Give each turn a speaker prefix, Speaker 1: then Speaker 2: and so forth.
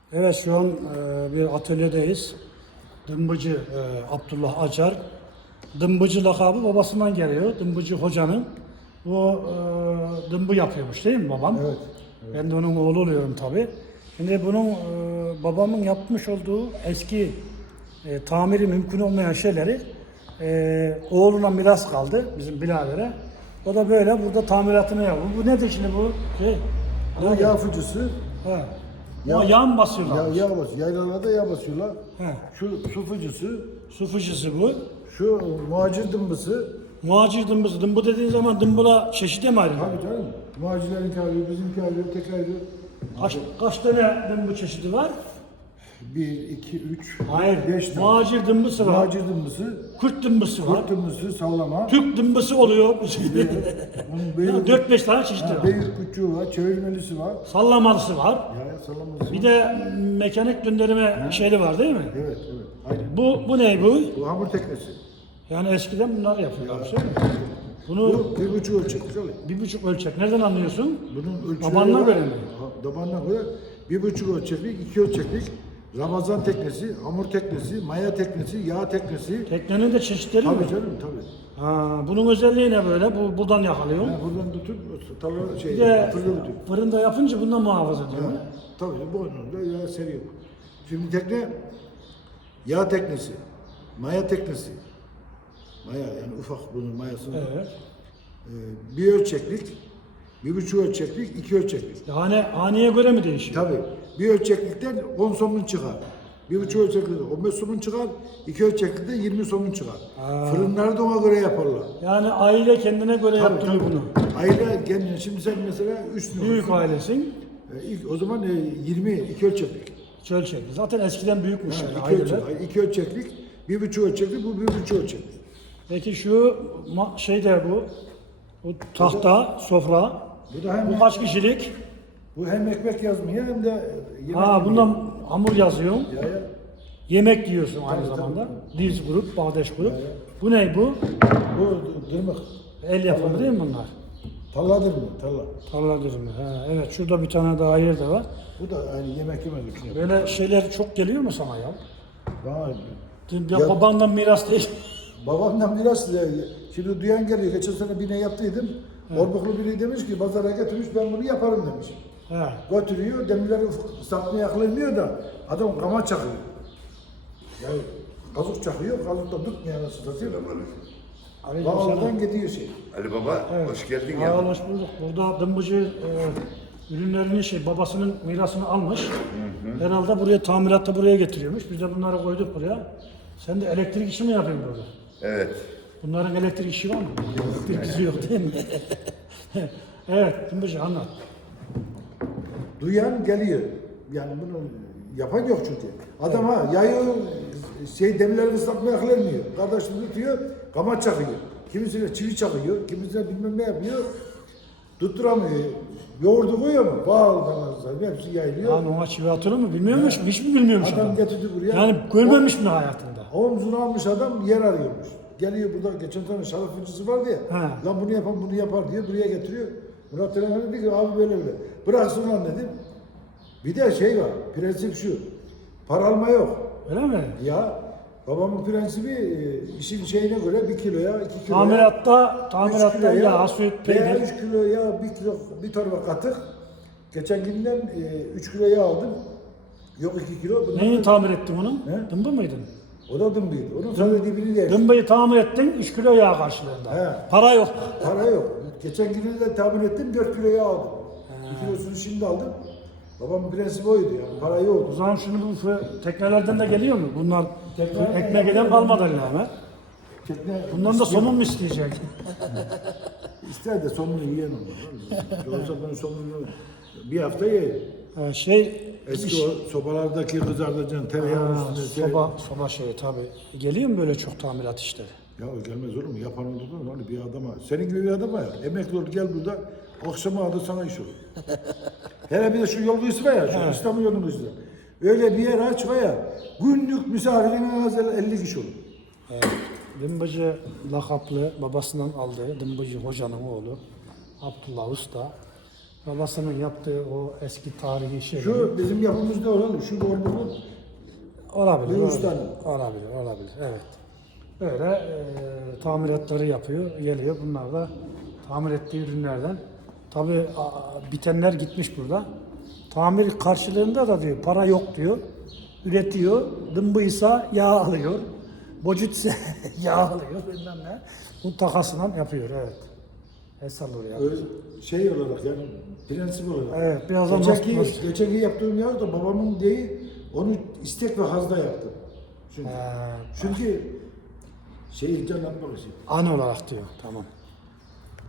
Speaker 1: Evet, şu an bir atölyedeyiz. Dımbıcı Abdullah Acar. Dımbıcı lakabı babasından geliyor. Dımbıcı hocanın. Bu dımbı yapıyormuş değil mi babam?
Speaker 2: Evet.
Speaker 1: Ben de onun oğlu oluyorum tabi. Şimdi bunun babamın yapmış olduğu eski tamiri mümkün olmayan şeyleri oğluna miras kaldı bizim biradere. O da böyle burada tamiratını yapıyor. Bu nedir şimdi bu?
Speaker 2: Bu yağ fıcısı.
Speaker 1: He. O yağ mı basıyorlar?
Speaker 2: Yağ basıyor. Yaylalarda yağ basıyorlar.
Speaker 1: He.
Speaker 2: Şu su fıcısı.
Speaker 1: Su fıçısı bu.
Speaker 2: Şu muhacir dımbısı.
Speaker 1: Muhacir dımbısı. Dımbı dediğin zaman dımbıla çeşide mi ayrılıyor?
Speaker 2: Tabii canım. Muhacirlerin ayrı, bizimki ayrı, tek ayrı.
Speaker 1: Kaç tane dımbı çeşidi var?
Speaker 2: 1, 2, 3,
Speaker 1: Hayır.
Speaker 2: 5 tane.
Speaker 1: Muhacir dımbısı var.
Speaker 2: Muhacir dımbısı.
Speaker 1: Kürt dımbısı var.
Speaker 2: Kurt dımbısı, sallama.
Speaker 1: Türk dımbısı oluyor.
Speaker 2: Bunun beyaz,
Speaker 1: 4-5 tane çeşidi var.
Speaker 2: beyaz küçüğü var, çevirmelisi var.
Speaker 1: Sallamalısı var.
Speaker 2: Ya sallaması
Speaker 1: Bir
Speaker 2: var.
Speaker 1: de mekanik döndürme şeyli var değil mi?
Speaker 2: Evet, evet. Aynen.
Speaker 1: Bu ne bu?
Speaker 2: Bu hamur teknesi.
Speaker 1: Yani eskiden bunlar yapıyorlar. Değil mi? Bunu
Speaker 2: Bu 1,5 ölçek. Şöyle.
Speaker 1: 1,5 ölçek. Nereden anlıyorsun?
Speaker 2: Bunun ölçüleri
Speaker 1: Babandan
Speaker 2: var.
Speaker 1: göre mi?
Speaker 2: Babandan göre 1,5 ölçeklik, 2 ölçeklik, Ramazan teknesi, hamur teknesi, maya teknesi, yağ teknesi.
Speaker 1: Teknenin de çeşitleri mi?
Speaker 2: Tabii canım tabii.
Speaker 1: Ha, bunun özelliği ne böyle? Bu buradan yakalıyor.
Speaker 2: Yani buradan tutup tavla
Speaker 1: Bir de
Speaker 2: fırına tutup.
Speaker 1: fırında yapınca bundan muhafaza ediyor.
Speaker 2: Ha, tabii boynunda yağ seriyor. Şimdi tekne yağ teknesi, maya teknesi. Maya yani ufak bunun mayasını.
Speaker 1: Evet.
Speaker 2: Bir ölçeklik, 1,5 ölçeklik, 2 ölçeklik.
Speaker 1: Yani haneye göre mi değişiyor?
Speaker 2: Tabii. Bir ölçeklikten 10 somun çıkar. 1,5 ölçeklikte 15 somun çıkar. 2 ölçeklikte 20 somun çıkar. Fırınları da ona göre yaparlar.
Speaker 1: Yani aile kendine göre yaptırıyor bunu.
Speaker 2: Aile kendine. Şimdi sen mesela 3 nüfus.
Speaker 1: Büyük ailesin.
Speaker 2: İlk, o zaman 2 ölçeklik.
Speaker 1: Çölçek. Zaten eskiden büyükmüş yani
Speaker 2: 2
Speaker 1: aileler.
Speaker 2: ölçeklik. 2 ölçeklik. 1,5 ölçeklik. Bu 1,5 ölçeklik.
Speaker 1: Peki şu şey de bu. Bu tahta, sofra.
Speaker 2: Bu da hem
Speaker 1: Bu kaç kişilik?
Speaker 2: bu hem ekmek yazmıyor hem de yemek
Speaker 1: Ha,
Speaker 2: yemiyor.
Speaker 1: bundan hamur yazıyorsun.
Speaker 2: Ya ya.
Speaker 1: Yemek yiyorsun aynı
Speaker 2: Tabii,
Speaker 1: zamanda. Diz grup, bağdaş grup. Bu ne bu?
Speaker 2: Bu dırmık.
Speaker 1: El yapımı değil mi bunlar?
Speaker 2: Talladır mı? Talla.
Speaker 1: Tarla dürümü. Ha, evet, şurada bir tane daha yer de var.
Speaker 2: Bu da aynı yemek yemek için.
Speaker 1: Böyle şeyler çok geliyor mu sana ya?
Speaker 2: Bana
Speaker 1: Ya babandan miras değil.
Speaker 2: babamdan biraz şimdi duyan geliyor. Geçen sene bine yaptıydım. Orbuklu biri demiş ki pazara getirmiş ben bunu yaparım demiş.
Speaker 1: He.
Speaker 2: Götürüyor demirleri satmaya yaklaşmıyor da adam kama çakıyor. Yani kazık çakıyor, kazık da tutmayan nasıl satıyor da böyle. Bağlardan gidiyor şey.
Speaker 3: Ali Baba, hoş geldin
Speaker 1: Sağ
Speaker 3: ya.
Speaker 1: ol, hoş bulduk. Burada dımbıcı ürünlerini babasının mirasını almış. Herhalde buraya tamiratta buraya getiriyormuş. Biz de bunları koyduk buraya. Sen de elektrik işi mi yapıyorsun burada?
Speaker 3: Evet.
Speaker 1: Bunların elektrik işi var mı? Elektrik işi yok değil mi? Evet, dımbıcı anlat.
Speaker 2: Duyan geliyor. Yani bunu yapan yok çünkü. Adam ha yayıyor, demirleri ıslatmaya yaklaşmıyor. Kardeşim tutuyor, kama çakıyor. Kimisine çivi çakıyor, kimisine bilmem ne yapıyor. Tutturamıyor. Yoğurdu koyuyor mu? Bağlıdan hepsi yayılıyor.
Speaker 1: Yani ona çivi atılır mı? Bilmiyormuş. Hiç mi bilmiyormuş
Speaker 2: Adam
Speaker 1: adam?
Speaker 2: getirdi buraya.
Speaker 1: Yani görmemiş mi hayatında?
Speaker 2: Omzunu almış adam yer arıyormuş. Geliyor burada geçen tane şarap fıcısı vardı ya.
Speaker 1: He.
Speaker 2: Lan bunu yapan bunu yapar diyor. Buraya getiriyor. Murat telefon dedi ki abi böyle böyle. Bıraksın lan dedim. Bir de şey var. Prensip şu. Para alma yok.
Speaker 1: Öyle mi?
Speaker 2: Ya babamın prensibi işin şeyine göre 1 kiloya 2 kiloya.
Speaker 1: Tamiratta yağ, süt,
Speaker 2: Veya
Speaker 1: peynir.
Speaker 2: 3 kilo yağ, 1 kilo, bir torba katık. Geçen günden 3 kilo yağ aldım. Yok 2 kilo. Bundan
Speaker 1: Neyi
Speaker 2: da-
Speaker 1: tamir ettin onu?
Speaker 2: He?
Speaker 1: Dımbı mıydın?
Speaker 2: O da dımbıydı. Onun sadece dibini değişti.
Speaker 1: Dımbıyı tamir ettin, 3 kilo yağ karşılığında.
Speaker 2: He.
Speaker 1: Para yok.
Speaker 2: Para yok. Geçen gün de tahmin ettim 4 kilo yağ aldım. 1 kilosunu şimdi aldım. Babamın prensibi oydu yani. Para
Speaker 1: O
Speaker 2: yoktu.
Speaker 1: zaman şunu bu teknelerden de geliyor mu? Bunlar ekmek eden kalmadı hemen.
Speaker 2: Tekne
Speaker 1: Bundan da somun mu isteyecek?
Speaker 2: ister de sonunu yiyen olur. Yoksa ben sonunu bir hafta yerim. Eski o sobalardaki kızartıcın tereyağının üstünde.
Speaker 1: Soba şeyi tabii. Geliyor mu böyle çok tamirat işleri?
Speaker 2: Ya gelmez olur mu? Yapan olur mu? Hani bir adama. Senin gibi bir adama ya. Emekli olur gel burada. Akşama adı sana iş olur. Hele bir de şu yol kıyısı var ya. Şu İstanbul yolunun kıyısı. Öyle bir yer aç var ya. Günlük misafirin en az 50 kişi olur.
Speaker 1: Evet. Dımbıcı lakaplı babasından aldığı Dımbıcı hocanın oğlu Abdullah Usta. babasının yaptığı o eski tarihi şeyleri.
Speaker 2: Şu bizim yapımızda olan şu bornolu
Speaker 1: Olabilir,
Speaker 2: Bir
Speaker 1: olabilir,
Speaker 2: ustanın.
Speaker 1: olabilir, evet. Böyle tamiratları yapıyor, geliyor. Bunlar da tamir ettiği ürünlerden. Tabii bitenler gitmiş burada. Tamir karşılığında da diyor, para yok diyor. Üretiyor, dımbıysa yağ alıyor. Bocitse yağ alıyor, bilmem ne. Bu takasından yapıyor, evet. El sallıyor ya.
Speaker 2: öyle şey olarak yani prensip olarak.
Speaker 1: Evet, birazdan
Speaker 2: Geçenki yaptığım yağ da babamın değil, onu istek ve hazda yaptım. Çünkü,
Speaker 1: He,
Speaker 2: çünkü şeyi canlanmak için.
Speaker 1: an olarak diyor, tamam.